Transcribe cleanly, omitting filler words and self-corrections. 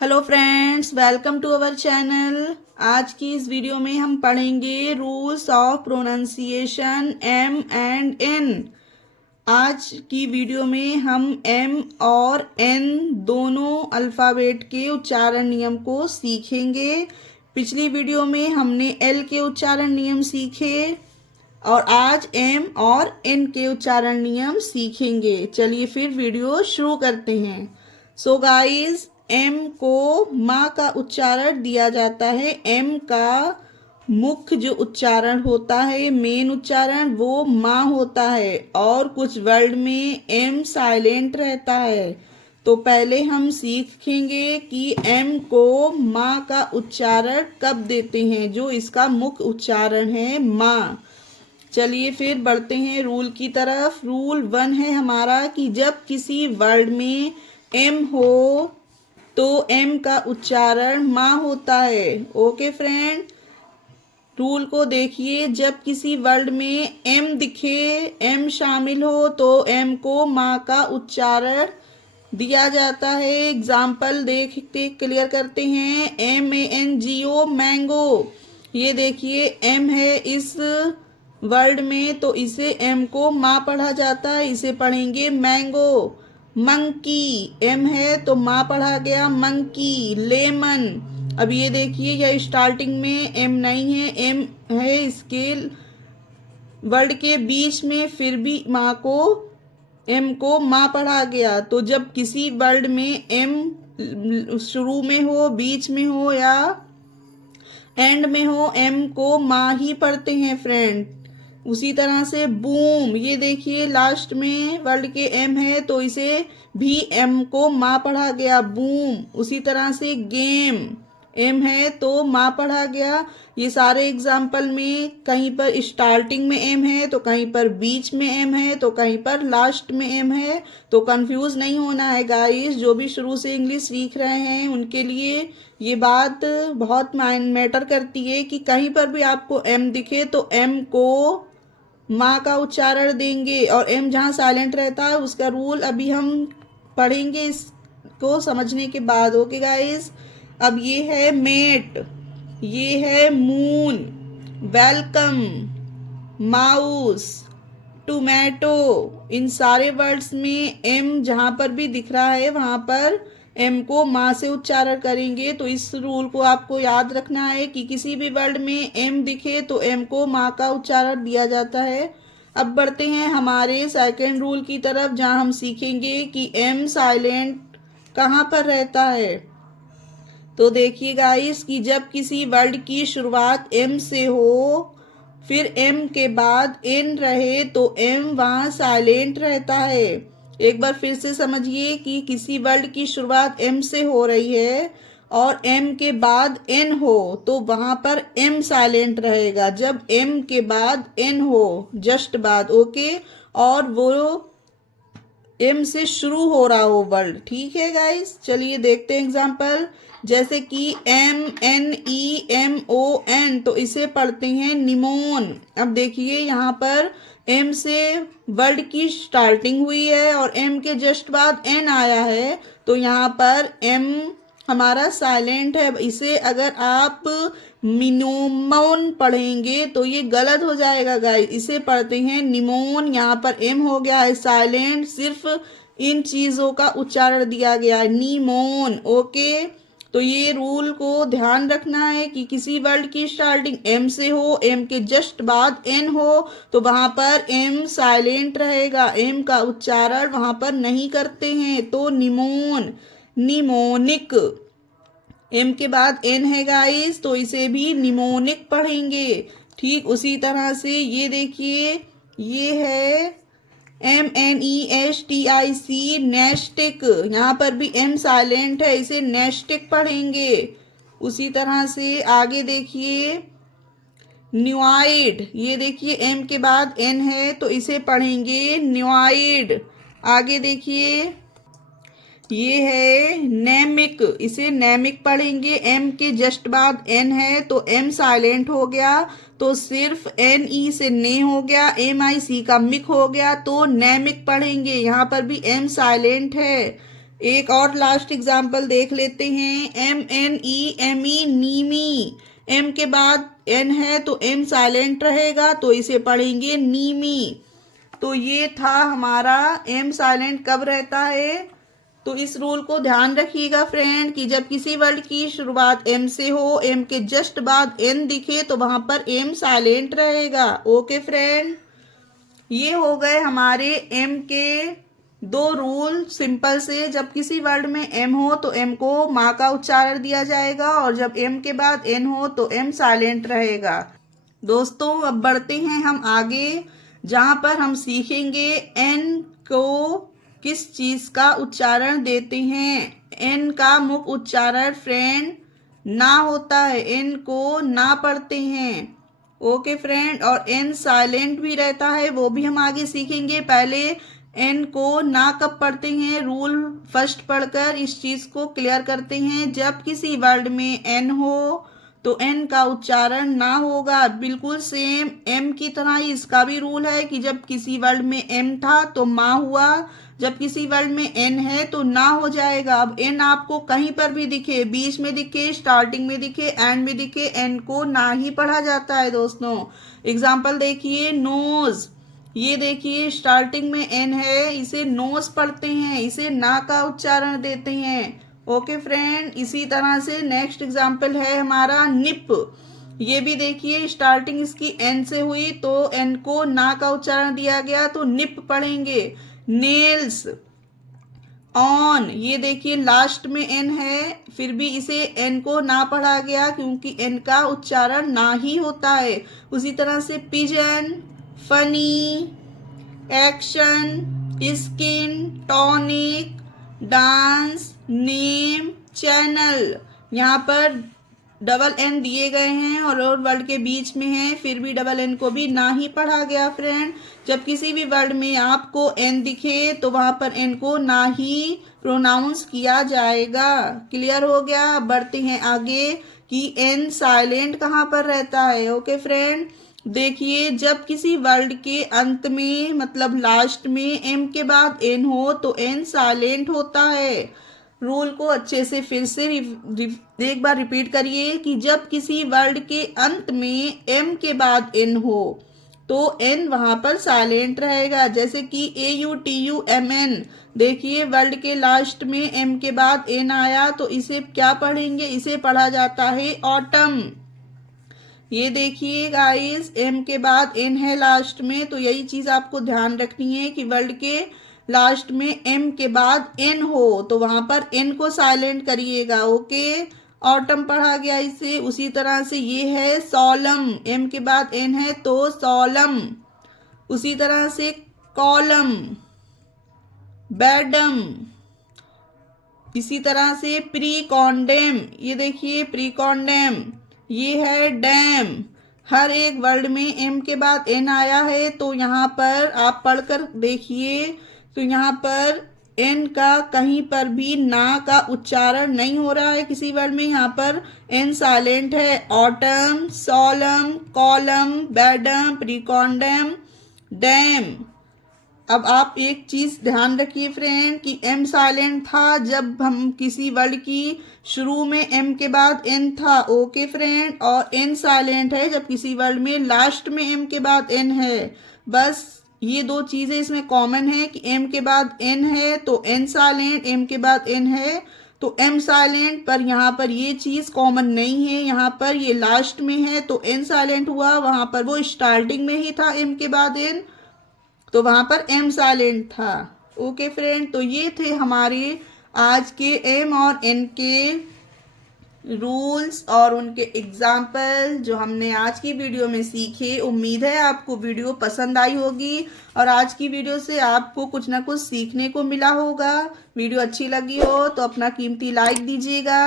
Hello friends, welcome to our channel. आज की इस वीडियो में हम पढ़ेंगे rules of pronunciation M and N. आज की वीडियो में हम एम और एन दोनों अल्फ़ाबेट के उच्चारण नियम को सीखेंगे। पिछली वीडियो में हमने एल के उच्चारण नियम सीखे और आज एम और एन के उच्चारण नियम सीखेंगे। चलिए फिर वीडियो शुरू करते हैं। सो गाइस, एम को माँ का उच्चारण दिया जाता है। एम का मुख्य जो उच्चारण होता है, मेन उच्चारण, वो माँ होता है और कुछ वर्ड में एम साइलेंट रहता है। तो पहले हम सीखेंगे कि एम को माँ का उच्चारण कब देते हैं, जो इसका मुख्य उच्चारण है माँ। चलिए फिर बढ़ते हैं रूल की तरफ। रूल 1 है हमारा कि जब किसी वर्ड में एम हो तो एम का उच्चारण माँ होता है। ओके फ्रेंड, रूल को देखिए। जब किसी वर्ड में एम दिखे, एम शामिल हो, तो एम को माँ का उच्चारण दिया जाता है। एग्जाम्पल देखते क्लियर करते हैं। MANGO मैंगो, ये देखिए एम है इस वर्ड में, तो इसे एम को माँ पढ़ा जाता है, इसे पढ़ेंगे मैंगो। मंकी, एम है तो माँ पढ़ा गया मंकी। लेमन, अब ये देखिए यह स्टार्टिंग में एम नहीं है, एम है इसके वर्ड के बीच में, फिर भी माँ को एम को माँ पढ़ा गया। तो जब किसी वर्ड में एम शुरू में हो, बीच में हो या एंड में हो, एम को माँ ही पढ़ते हैं फ्रेंड। उसी तरह से बूम, ये देखिए लास्ट में वर्ड के एम है तो इसे भी एम को माँ पढ़ा गया, बूम। उसी तरह से गेम, एम है तो माँ पढ़ा गया। ये सारे एग्जाम्पल में कहीं पर स्टार्टिंग में एम है तो कहीं पर बीच में एम है तो कहीं पर लास्ट में एम है। तो कंफ्यूज नहीं होना है गाइस। जो भी शुरू से इंग्लिश सीख रहे हैं उनके लिए ये बात बहुत मैटर करती है कि कहीं पर भी आपको एम दिखे तो एम को माँ का उच्चारण देंगे और एम जहाँ साइलेंट रहता है उसका रूल अभी हम पढ़ेंगे इसको समझने के बाद। ओके गाइस, अब ये है मेट, ये है मून, वेलकम, माउस, टोमेटो। इन सारे वर्ड्स में एम जहाँ पर भी दिख रहा है वहाँ पर एम को माँ से उच्चारण करेंगे। तो इस रूल को आपको याद रखना है कि किसी भी वर्ड में एम दिखे तो एम को माँ का उच्चारण दिया जाता है। अब बढ़ते हैं हमारे सेकंड रूल की तरफ, जहाँ हम सीखेंगे कि एम साइलेंट कहाँ पर रहता है। तो देखिए गाइस कि जब किसी वर्ड की शुरुआत एम से हो, फिर एम के बाद एन रहे, तो एम वहाँ साइलेंट रहता है। एक बार फिर से समझिए कि किसी वर्ड की शुरुआत एम से हो रही है और एम के बाद एन हो तो वहाँ पर एम साइलेंट रहेगा। जब एम के बाद एन हो, जस्ट बाद, ओके, और वो एम से शुरू हो रहा हो वर्ड। ठीक है गाइस, चलिए देखते हैं एग्जाम्पल। जैसे कि NEMON, तो इसे पढ़ते हैं निमोन। अब देखिए यहाँ पर एम से वर्ड की स्टार्टिंग हुई है और एम के जस्ट बाद एन आया है, तो यहाँ पर एम हमारा साइलेंट है। इसे अगर आप मिनोमोन पढ़ेंगे तो ये गलत हो जाएगा गाइस। इसे पढ़ते हैं निमोन। यहाँ पर एम हो गया है साइलेंट, सिर्फ इन चीज़ों का उच्चारण दिया गया है, निमोन। ओके, तो ये रूल को ध्यान रखना है कि किसी वर्ड की स्टार्टिंग एम से हो, एम के जस्ट बाद एन हो, तो वहाँ पर एम साइलेंट रहेगा, एम का उच्चारण वहाँ पर नहीं करते हैं। तो निमोन, निमोनिक, एम के बाद एन है गाइस तो इसे भी निमोनिक पढ़ेंगे। ठीक उसी तरह से ये देखिए, ये है MESTIC, नेस्टिक। यहाँ पर भी एम साइलेंट है, इसे नेस्टिक पढ़ेंगे। उसी तरह से आगे देखिए, न्यूआइड, ये देखिए एम के बाद एन है तो इसे पढ़ेंगे न्यूआइड। आगे देखिए, ये है नेमिक, इसे नेमिक पढ़ेंगे। एम के जस्ट बाद एन है तो एम साइलेंट हो गया, तो सिर्फ NE से ने हो गया, MIC का मिक हो गया, तो नेमिक पढ़ेंगे। यहाँ पर भी एम साइलेंट है। एक और लास्ट एग्जाम्पल देख लेते हैं। MNEME नीमी। एम के बाद एन है तो एम साइलेंट रहेगा, तो इसे पढ़ेंगे नीमी। तो ये था हमारा एम साइलेंट कब रहता है। तो इस रूल को ध्यान रखिएगा फ्रेंड कि जब किसी वर्ड की शुरुआत एम से हो, एम के जस्ट बाद एन दिखे तो वहां पर एम साइलेंट रहेगा। ओके फ्रेंड, ये हो गए हमारे एम के दो रूल सिंपल से। जब किसी वर्ड में एम हो तो एम को माँ का उच्चारण दिया जाएगा, और जब एम के बाद एन हो तो एम साइलेंट रहेगा। दोस्तों अब बढ़ते हैं हम आगे, जहां पर हम सीखेंगे एन को किस चीज का उच्चारण देते हैं। एन का मुख्य उच्चारण फ्रेंड ना होता है, एन को ना पढ़ते हैं। ओके फ्रेंड, और एन साइलेंट भी रहता है, वो भी हम आगे सीखेंगे। पहले एन को ना कब पढ़ते हैं, रूल फर्स्ट पढ़कर इस चीज को क्लियर करते हैं। जब किसी वर्ड में एन हो तो एन का उच्चारण ना होगा। बिल्कुल सेम एम की तरह ही इसका भी रूल है कि जब किसी वर्ड में एम था तो मा हुआ, जब किसी वर्ड में एन है तो ना हो जाएगा। अब एन आपको कहीं पर भी दिखे, बीच में दिखे, स्टार्टिंग में दिखे, एंड में दिखे, एन को ना ही पढ़ा जाता है। दोस्तों एग्जाम्पल देखिए, नोज। ये देखिए स्टार्टिंग में एन है, इसे नोज पढ़ते हैं, इसे ना का उच्चारण देते हैं। ओके फ्रेंड, इसी तरह से नेक्स्ट एग्जाम्पल है हमारा निप। ये भी देखिए स्टार्टिंग इसकी एन से हुई तो एन को ना का उच्चारण दिया गया तो निप पढ़ेंगे। नेल्स। ऑन, ये देखिए लास्ट में एन है, फिर भी इसे एन को ना पढ़ा गया क्योंकि एन का उच्चारण ना ही होता है। उसी तरह से pigeon, funny, action, skin, tonic, dance, name, channel. यहाँ पर डबल एन दिए गए हैं और वर्ड के बीच में है, फिर भी डबल एन को भी ना ही पढ़ा गया फ्रेंड। जब किसी भी वर्ड में आपको एन दिखे तो वहां पर एन को ना ही प्रोनाउंस किया जाएगा। क्लियर हो गया। बढ़ते हैं आगे कि एन साइलेंट कहाँ पर रहता है। ओके फ्रेंड, देखिए जब किसी वर्ड के अंत में मतलब लास्ट में एम के बाद एन हो तो एन साइलेंट होता है। रूल को अच्छे से फिर से एक बार रिपीट करिए कि जब किसी वर्ड के अंत में एम के बाद एन हो तो एन वहां पर साइलेंट रहेगा। जैसे कि AUTUMN, देखिए वर्ड के लास्ट में एम के बाद एन आया तो इसे क्या पढ़ेंगे, इसे पढ़ा जाता है ऑटम। ये देखिए गाइस एम के बाद एन है लास्ट में, तो यही चीज आपको ध्यान रखनी है कि वर्ड के लास्ट में एम के बाद एन हो तो वहां पर एन को साइलेंट करिएगा। ओके, ऑटम पढ़ा गया इसे। उसी तरह से ये है सॉलम, एम के बाद एन है तो सॉलम। उसी तरह से कॉलम, बैडम। इसी तरह से प्री कॉन्डेम, ये देखिए प्री कॉन्डेम। ये है डैम। हर एक वर्ड में एम के बाद एन आया है तो यहाँ पर आप पढ़कर देखिए तो यहाँ पर एन का कहीं पर भी ना का उच्चारण नहीं हो रहा है किसी वर्ड में, यहाँ पर एन साइलेंट है। ऑटम, सॉलम, कॉलम, बैडम, प्रीकॉन्डम, डैम। अब आप एक चीज ध्यान रखिए फ्रेंड कि एम साइलेंट था जब हम किसी वर्ड की शुरू में एम के बाद एन था। ओके फ्रेंड, और एन साइलेंट है जब किसी वर्ड में लास्ट में एम के बाद एन है। बस ये दो चीजें इसमें कॉमन है कि एम के बाद एन है तो एन साइलेंट, एम के बाद एन है तो एम साइलेंट। पर यहाँ पर ये चीज कॉमन नहीं है, यहाँ पर ये लास्ट में है तो एन साइलेंट हुआ, वहां पर वो स्टार्टिंग में ही था एम के बाद एन तो वहां पर एम साइलेंट था। ओके फ्रेंड, तो ये थे हमारे आज के एम और एन के रूल्स और उनके एग्जाम्पल जो हमने आज की वीडियो में सीखे। उम्मीद है आपको वीडियो पसंद आई होगी और आज की वीडियो से आपको कुछ ना कुछ सीखने को मिला होगा। वीडियो अच्छी लगी हो तो अपना कीमती लाइक दीजिएगा।